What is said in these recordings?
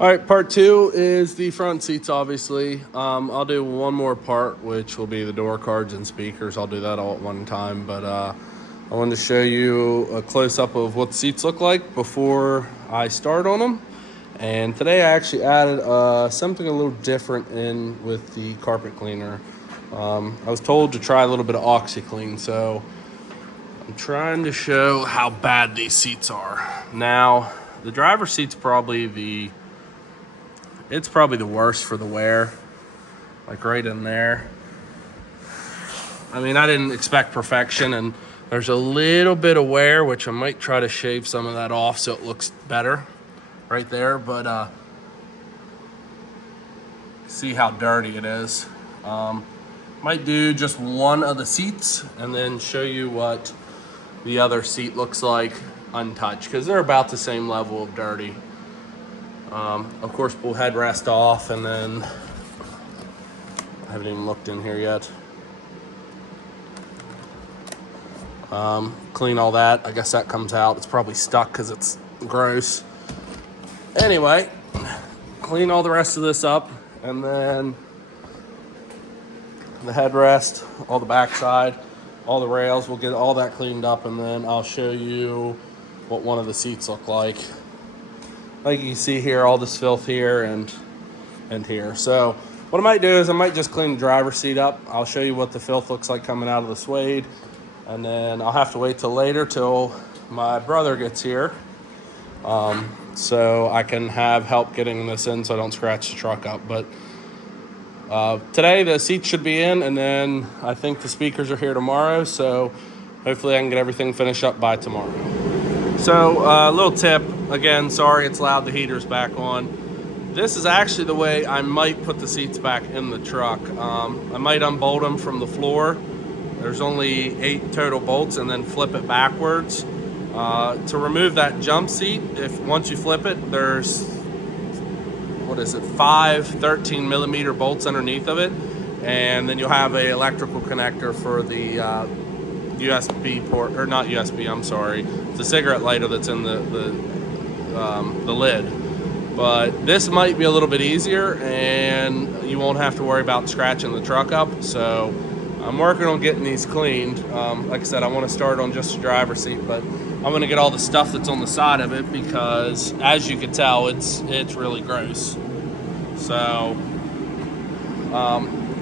All right, part two is the front seats, obviously. I'll do one more part, which will be the door cards and speakers. I'll do that all at one time, but I wanted to show you a close-up of what the seats look like before I start on them. And today I actually added something a little different in with the carpet cleaner. I was told to try a little bit of OxyClean, so I'm trying to show how bad these seats are. Now, the driver's seat's probably the worst for the wear, like right in there. I mean, I didn't expect perfection, and there's a little bit of wear, which I might try to shave some of that off so it looks better right there, but see how dirty it is. Might do just one of the seats and then show you what the other seat looks like untouched, because they're about the same level of dirty. Of course, pull headrest off, and then I haven't even looked in here yet. Clean all that. I guess that comes out. It's probably stuck because it's gross. Anyway, clean all the rest of this up, and then the headrest, all the backside, all the rails. We'll get all that cleaned up, and then I'll show you what one of the seats look like. Like you can see here, all this filth here and here. So what I might do is I might just clean the driver's seat up. I'll show you what the filth looks like coming out of the suede. And then I'll have to wait till later till my brother gets here. So I can have help getting this in so I don't scratch the truck up. But today the seats should be in, and then I think the speakers are here tomorrow. So hopefully I can get everything finished up by tomorrow. So a little tip, again, sorry it's loud, the heater's back on. This is actually the way I might put the seats back in the truck. I might unbolt them from the floor. There's only 8 total bolts, and then flip it backwards. To remove that jump seat, once you flip it, there's, 5 13 millimeter bolts underneath of it. And then you'll have a electrical connector for the USB port, or not USB, I'm sorry. It's a cigarette lighter that's in the lid. But this might be a little bit easier, and you won't have to worry about scratching the truck up. So I'm working on getting these cleaned. Like I said, I want to start on just the driver's seat, but I'm going to get all the stuff that's on the side of it, because as you can tell, it's really gross. So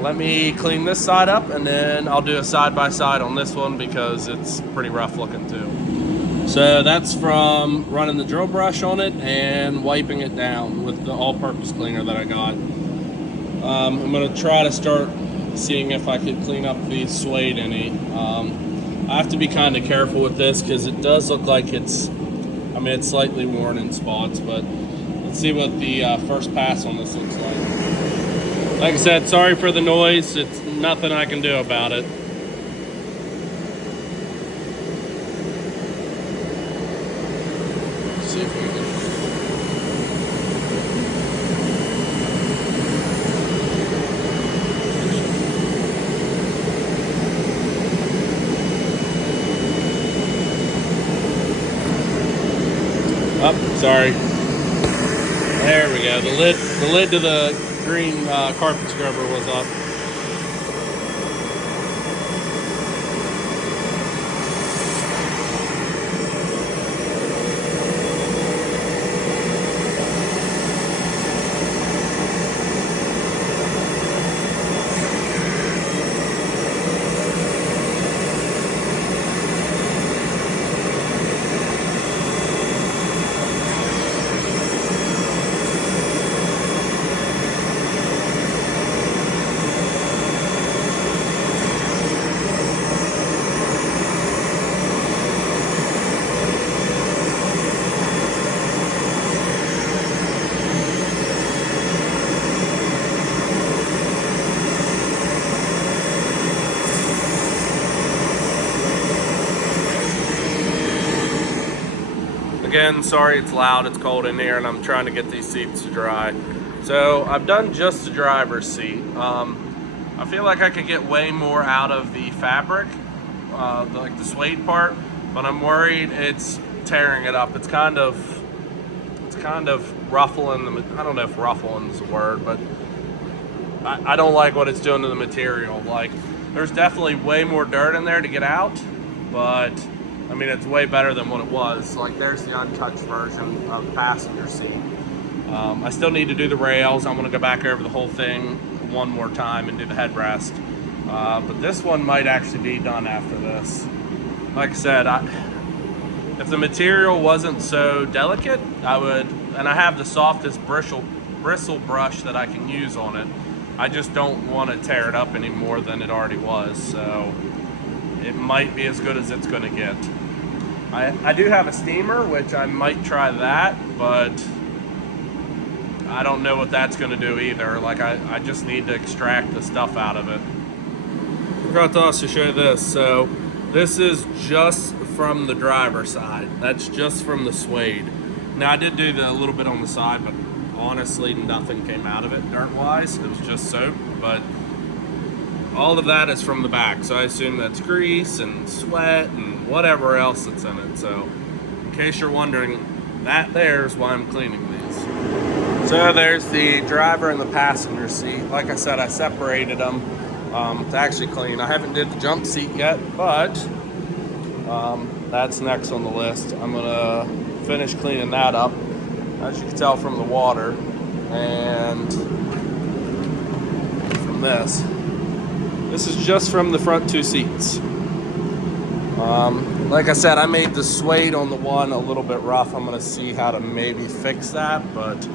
let me clean this side up, and then I'll do a side-by-side on this one because it's pretty rough looking too. So that's from running the drill brush on it and wiping it down with the all-purpose cleaner that I got. I'm going to try to start seeing if I could clean up the suede any. I have to be kind of careful with this because it does look like it's slightly worn in spots, but let's see what the first pass on this looks like. Like I said, sorry for the noise. It's nothing I can do about it. Let's see if we can. Oh, sorry. There we go. The lid to the green carpet scrubber was up. Again, sorry it's loud, it's cold in here, and I'm trying to get these seats to dry. So I've done just the driver's seat. I feel like I could get way more out of the fabric, like the suede part, but I'm worried it's tearing it up. It's kind of kind of ruffling I don't know if ruffling is a word, but I don't like what it's doing to the material. Like, there's definitely way more dirt in there to get out, but I mean, it's way better than what it was. Like, there's the untouched version of the passenger seat. I still need to do the rails. I'm gonna go back over the whole thing one more time and do the headrest. But this one might actually be done after this. Like I said, if the material wasn't so delicate, I would, and I have the softest bristle brush that I can use on it. I just don't want to tear it up any more than it already was, so it might be as good as it's going to get. I do have a steamer, which I might try that, but I don't know what that's going to do either. Like, I just need to extract the stuff out of it. Forgot to also show this. So this is just from the driver's side. That's just from the suede. Now, I did do a little bit on the side, but honestly, nothing came out of it dirt-wise. It was just soap, but all of that is from the back. So I assume that's grease and sweat and whatever else that's in it. So in case you're wondering, that there's why I'm cleaning these. So there's the driver and the passenger seat. Like I said, I separated them to actually clean. I haven't did the jump seat yet, but that's next on the list. I'm gonna finish cleaning that up, as you can tell from the water and from this. This is just from the front two seats. Like I said, I made the suede on the one a little bit rough. I'm gonna see how to maybe fix that, but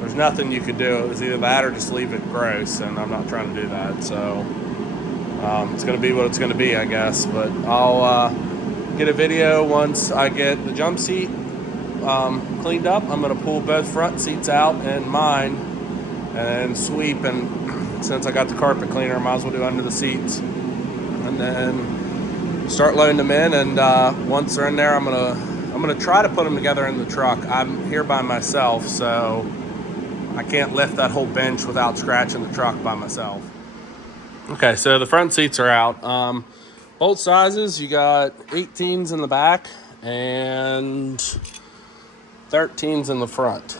there's nothing you could do. It was either that or just leave it gross, and I'm not trying to do that. So it's gonna be what it's gonna be, I guess. But I'll get a video once I get the jump seat cleaned up. I'm gonna pull both front seats out and mine and sweep, and since I got the carpet cleaner, I might as well do under the seats, and then start loading them in. And once they're in there, I'm gonna try to put them together in the truck. I'm here by myself, so I can't lift that whole bench without scratching the truck by myself. Okay, so the front seats are out. Both sizes, you got 18s in the back and 13s in the front.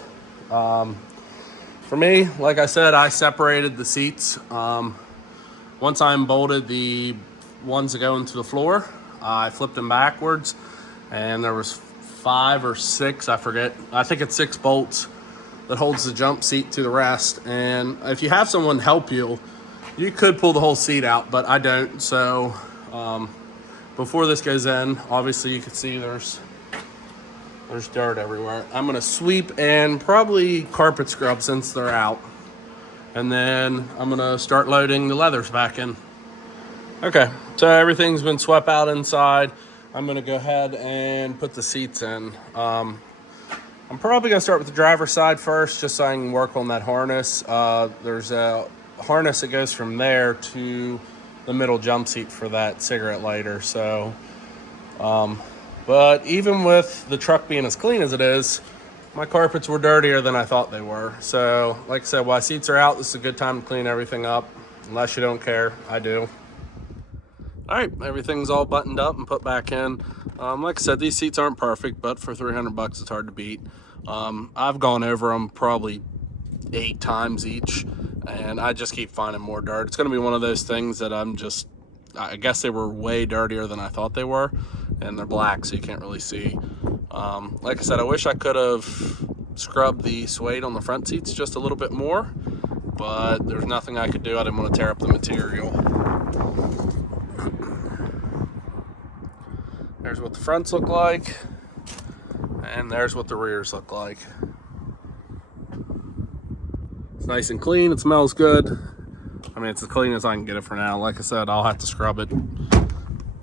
For me, like I said, I separated the seats. Once I unbolted the ones that go into the floor, I flipped them backwards, and there was 5 or 6, I forget. I think it's 6 bolts that holds the jump seat to the rest. And if you have someone help you, you could pull the whole seat out, but I don't. So before this goes in, obviously you can see there's dirt everywhere. I'm gonna sweep and probably carpet scrub since they're out, and then I'm gonna start loading the leathers back in. Okay, so everything's been swept out inside. I'm gonna go ahead and put the seats in. I'm probably gonna start with the driver's side first, just so I can work on that harness. There's a harness that goes from there to the middle jump seat for that cigarette lighter. So, but even with the truck being as clean as it is, my carpets were dirtier than I thought they were. So, like I said, while seats are out, this is a good time to clean everything up. Unless you don't care, I do. All right, everything's all buttoned up and put back in. Like I said, these seats aren't perfect, but for 300 bucks, it's hard to beat. I've gone over them probably 8 times each, and I just keep finding more dirt. It's gonna be one of those things that I guess they were way dirtier than I thought they were, and they're black, so you can't really see. Like I said, I wish I could have scrubbed the suede on the front seats just a little bit more, but there's nothing I could do. I didn't want to tear up the material. There's what the fronts look like, and there's what the rears look like. It's nice and clean. It smells good. I mean, it's as clean as I can get it for now. Like I said, I'll have to scrub it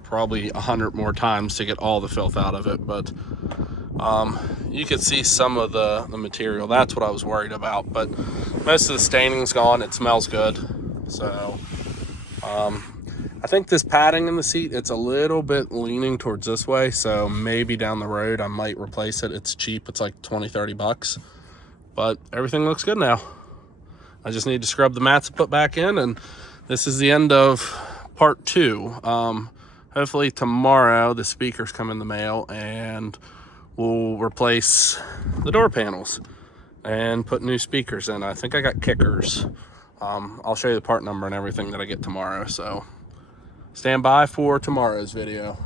probably 100 more times to get all the filth out of it, but you can see some of the material. That's what I was worried about, but most of the staining's gone. It smells good. So I think this padding in the seat, it's a little bit leaning towards this way, so maybe down the road I might replace it. It's cheap. It's like 20-30 bucks, but everything looks good now. I just need to scrub the mats and put back in, and this is the end of part 2. Hopefully tomorrow the speakers come in the mail, and we'll replace the door panels and put new speakers in. I think I got kickers. I'll show you the part number and everything that I get tomorrow, so stand by for tomorrow's video.